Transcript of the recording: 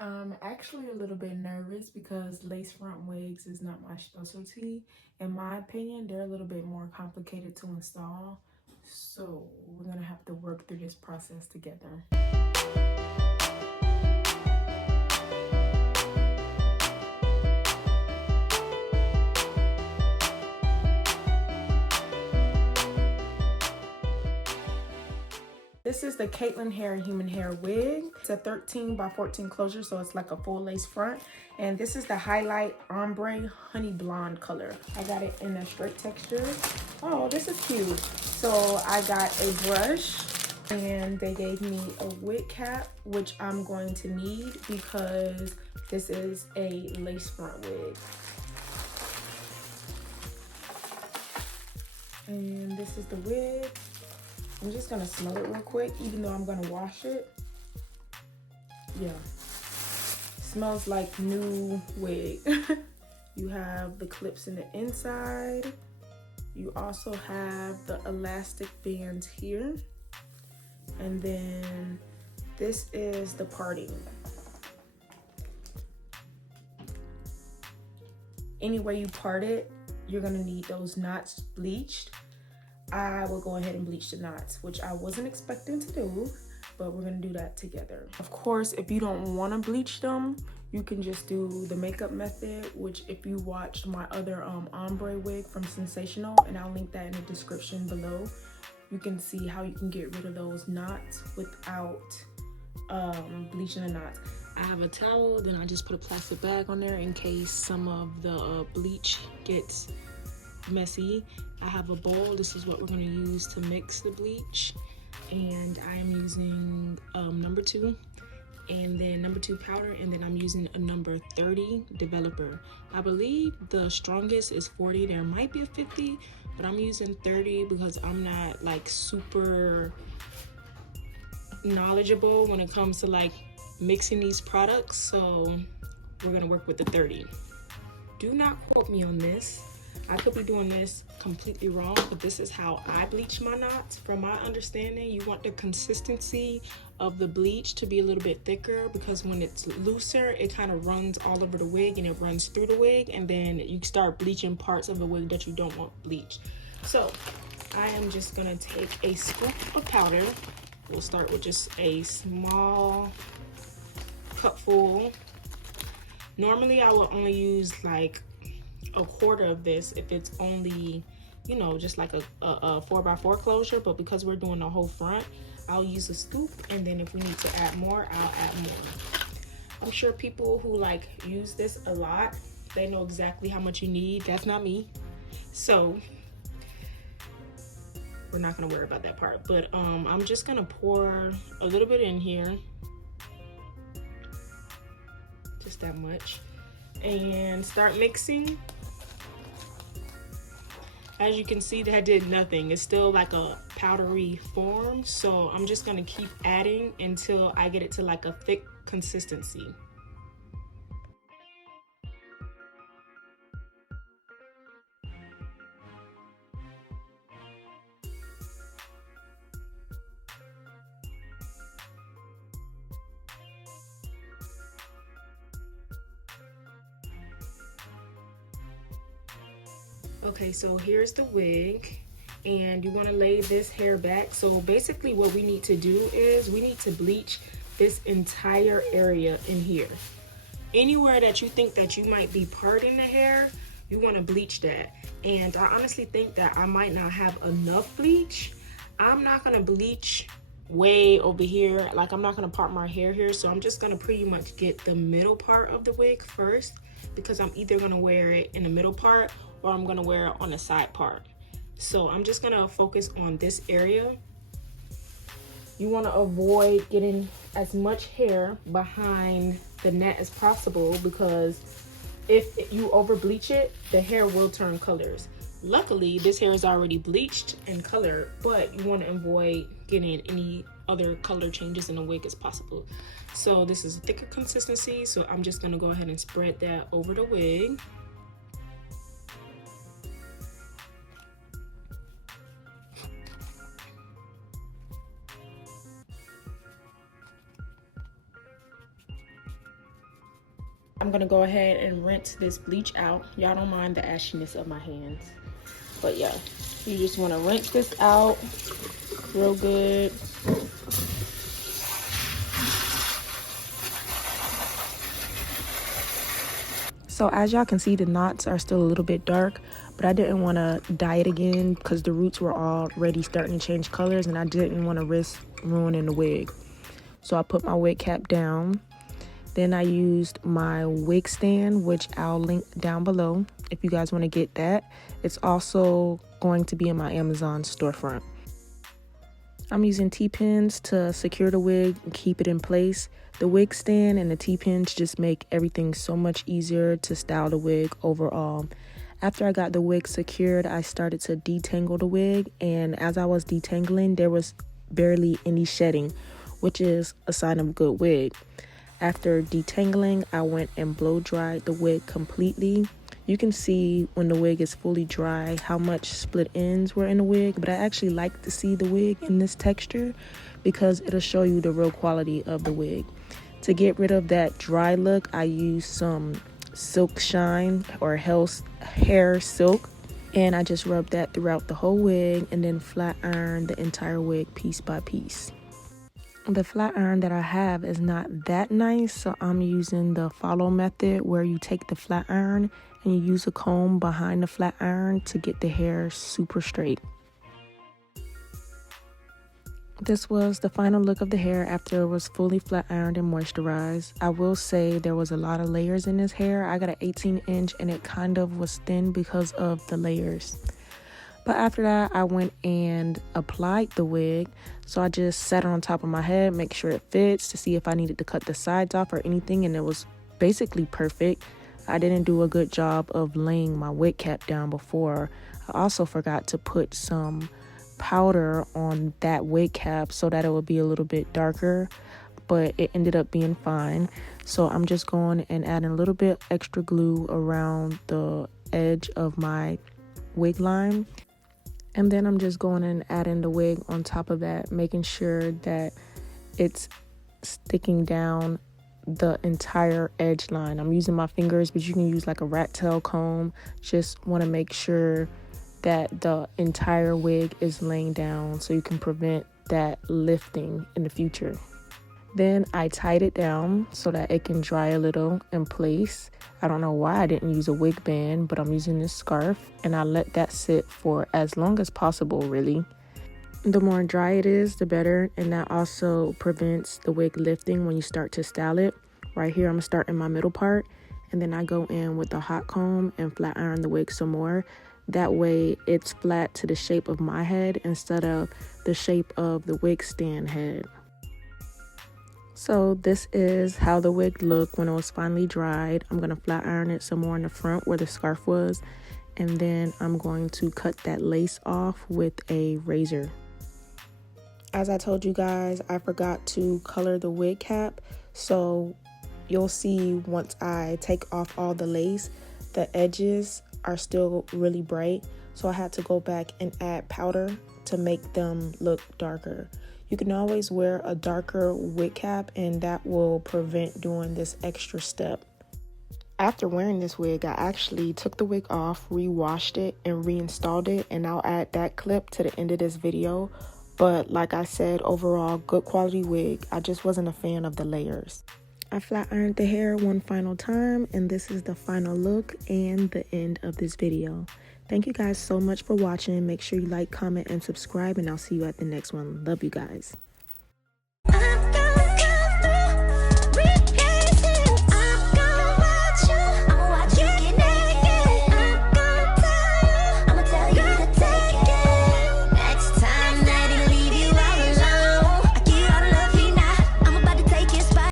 I'm actually a little bit nervous because lace front wigs is not my specialty. In my opinion, they're a little bit more complicated to install. So we're gonna have to work through this process together. This is the Caitlyn hair human hair wig. It's a 13 by 14 closure, so it's like a full lace front. And this is the highlight ombre honey blonde color. I got it in a straight texture. Oh, this is cute. So I got a brush and they gave me a wig cap, which I'm going to need because this is a lace front wig. And this is the wig. I'm just gonna smell it real quick, even though I'm gonna wash it. Yeah, smells like new wig. You have the clips in the inside. You also have the elastic bands here. And then this is the parting. Any way you part it, you're gonna need those knots bleached. I will go ahead and bleach the knots, which I wasn't expecting to do, but we're gonna do that together. Of course, if you don't wanna bleach them, you can just do the makeup method, which if you watched my other ombre wig from Sensational, and I'll link that in the description below, you can see how you can get rid of those knots without bleaching the knots. I have a towel, then I just put a plastic bag on there in case some of the bleach gets messy. I have a bowl. This is what we're going to use to mix the bleach, and I am using number 2 and then number 2 powder, and then I'm using a number 30 developer. I believe the strongest is 40. There might be a 50, but I'm using 30 because I'm not like super knowledgeable when it comes to like mixing these products, so we're gonna work with the 30. Do not quote me on this. I could be doing this completely wrong, but this is how I bleach my knots. From my understanding, you want the consistency of the bleach to be a little bit thicker, because when it's looser, it kind of runs all over the wig and it runs through the wig, and then you start bleaching parts of the wig that you don't want bleached. So I am just gonna take a scoop of powder. We'll start with just a small cupful. Normally I will only use like a quarter of this if it's only, you know, just like a 4x4 closure, but because we're doing the whole front, I'll use a scoop, and then if we need to add more, I'll add more. I'm sure people who like use this a lot, they know exactly how much you need. That's not me, so we're not gonna worry about that part. But I'm just gonna pour a little bit in here, just that much, and start mixing. As you can see, that did nothing. It's still like a powdery form, so I'm just gonna keep adding until I get it to like a thick consistency. Okay, so here's the wig, and you want to lay this hair back. So basically what we need to do is we need to bleach this entire area in here. Anywhere that you think that you might be parting the hair, you want to bleach that. And I honestly think that I might not have enough bleach. I'm not going to bleach way over here. Like, I'm not going to part my hair here, so I'm just going to pretty much get the middle part of the wig first, because I'm either going to wear it in the middle part or I'm gonna wear it on the side part. So I'm just gonna focus on this area. You wanna avoid getting as much hair behind the net as possible, because if you over bleach it, the hair will turn colors. Luckily, this hair is already bleached and colored, but you wanna avoid getting any other color changes in the wig as possible. So this is a thicker consistency, so I'm just gonna go ahead and spread that over the wig. I'm gonna go ahead and rinse this bleach out. Y'all don't mind the ashiness of my hands. But yeah, you just wanna rinse this out real good. So as y'all can see, the knots are still a little bit dark, but I didn't want to dye it again because the roots were already starting to change colors and I didn't want to risk ruining the wig. So I put my wig cap down. Then I used my wig stand, which I'll link down below if you guys want to get that. It's also going to be in my Amazon storefront. I'm using T-pins to secure the wig and keep it in place. The wig stand and the T-pins just make everything so much easier to style the wig overall. After I got the wig secured, I started to detangle the wig, and as I was detangling, there was barely any shedding, which is a sign of a good wig. After detangling, I went and blow dried the wig completely. You can see when the wig is fully dry how much split ends were in the wig, but I actually like to see the wig in this texture because it'll show you the real quality of the wig. To get rid of that dry look, I used some silk shine or hair silk, and I just rubbed that throughout the whole wig and then flat ironed the entire wig piece by piece. The flat iron that I have is not that nice, so I'm using the follow method where you take the flat iron and you use a comb behind the flat iron to get the hair super straight. This was the final look of the hair after it was fully flat ironed and moisturized. I will say there was a lot of layers in this hair. I got an 18-inch and it kind of was thin because of the layers. But after that, I went and applied the wig. So I just set it on top of my head, make sure it fits to see if I needed to cut the sides off or anything, and it was basically perfect. I didn't do a good job of laying my wig cap down before. I also forgot to put some powder on that wig cap so that it would be a little bit darker, but it ended up being fine. So I'm just going and adding a little bit extra glue around the edge of my wig line. And then I'm just going and adding the wig on top of that, making sure that it's sticking down the entire edge line. I'm using my fingers, but you can use like a rat tail comb. Just want to make sure that the entire wig is laying down so you can prevent that lifting in the future. Then I tied it down so that it can dry a little in place. I don't know why I didn't use a wig band, but I'm using this scarf, and I let that sit for as long as possible, really. The more dry it is, the better, and that also prevents the wig lifting when you start to style it. Right here, I'm gonna start in my middle part, and then I go in with a hot comb and flat iron the wig some more. That way it's flat to the shape of my head instead of the shape of the wig stand head. So this is how the wig looked when it was finally dried. I'm going to flat iron it some more in the front where the scarf was. And then I'm going to cut that lace off with a razor. As I told you guys, I forgot to color the wig cap. So you'll see once I take off all the lace, the edges are still really bright. So I had to go back and add powder to make them look darker. You can always wear a darker wig cap, and that will prevent doing this extra step. After wearing this wig, I actually took the wig off, re-washed it, and reinstalled it, and I'll add that clip to the end of this video. But like I said, overall, good quality wig. I just wasn't a fan of the layers. I flat ironed the hair one final time, and this is the final look and the end of this video. Thank you guys so much for watching. Make sure you like, comment, and subscribe, and I'll see you at the next one. Love you guys.